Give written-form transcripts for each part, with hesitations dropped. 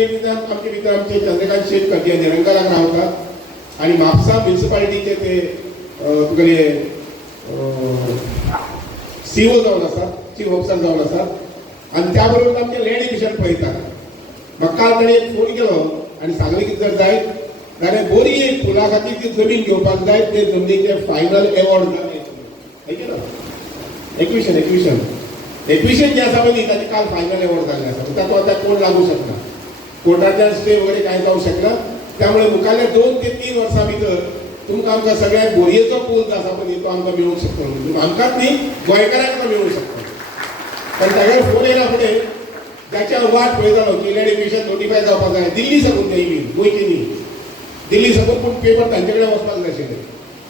आमचे मित्र आमचे चंद्रकांत शेटकर जे निरंकाला रावतात आणि म्हापसा म्युनिसिपालिटीचे ते तुगेले सीओ जावन आसात, चीफ ऑफिसर जावन आसात आणि त्या बरोबर आमचे लँड डिव्हिजन पळयतात। म्हाका काल ताणें एक फोन केलो आणि सांगलें की जर जाय जाल्यार बरी एक फुला खातीर ती जमीन घेवपाक जाय, ते जमनीचे फायनल एवॉर्ड जाले एक्विशन जे आसा पळय ताचे काल फायनल एवॉर्ड जाल्ले आसा, ताका आतां कोण लागू शकना, कोर्टाच्या स्टे वगैरे काय जाऊ शकना। त्यामुळे मुखाल्या 2 ते 3 वर्सां भितर तुमकां आमकां सगळ्यात बोरयेचो पूल जो आसा पळय तो आमकां मेळूंक शकतो, आमकांच न्ही गोंयकारांक तो मेळूंक शकता। पण तागेर फोन येयला फुडें जाच्या वाट पळय जालो की लँड एक्विशन नोटिफाय जावपाक जाय, दिल्ली साकून ते ईमेल, गोंयची न्ही, दिल्ली साकून पूण पेपर तांचे कडेन वचपाक जाय आशिल्ले,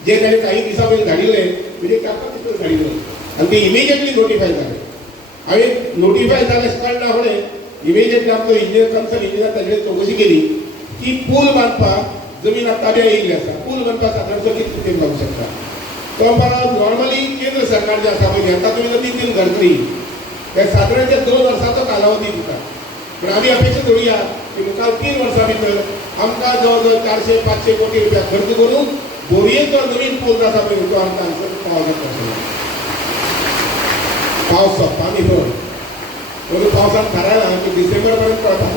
जे ताणें काही दिसां पयलीं धाडिल्ले म्हणजे काका भितर धाडिल्ले आनी ते इमिजिएटली नोटिफाय जाले। हांवें नोटिफाय जाले कळना फुडें इमिजिएटली आमचो इंजिनियर कन्सर्न इंजिनियर ताचेर चवकशी केली की पूल बांदपाक जमीन आतां ताब्यात येयल्ली आसा, पूल बांदपाक सादारणसो कितलो तेंप जावंक शकता। तो म्हणपाक नॉर्मली केंद्र सरकार जे आसा पळय आतां तुमी जर 3 घर करी ते सादारणचे 2 वर्सांचो कालावधी दिता, पूण आमी अपेक्षा धरुया की मुखार 3 वर्सां भितर आमकां जवळ जवळ 400-500 कोटी रुपया खर्च करून बोरयेचो नवीन पूल जो आसा पळय तो आमकां पावोवंक शकता। पावस सोंपता न्ही पण पावसान थारायला की डिसेंबर पर्यंत पळोवपाक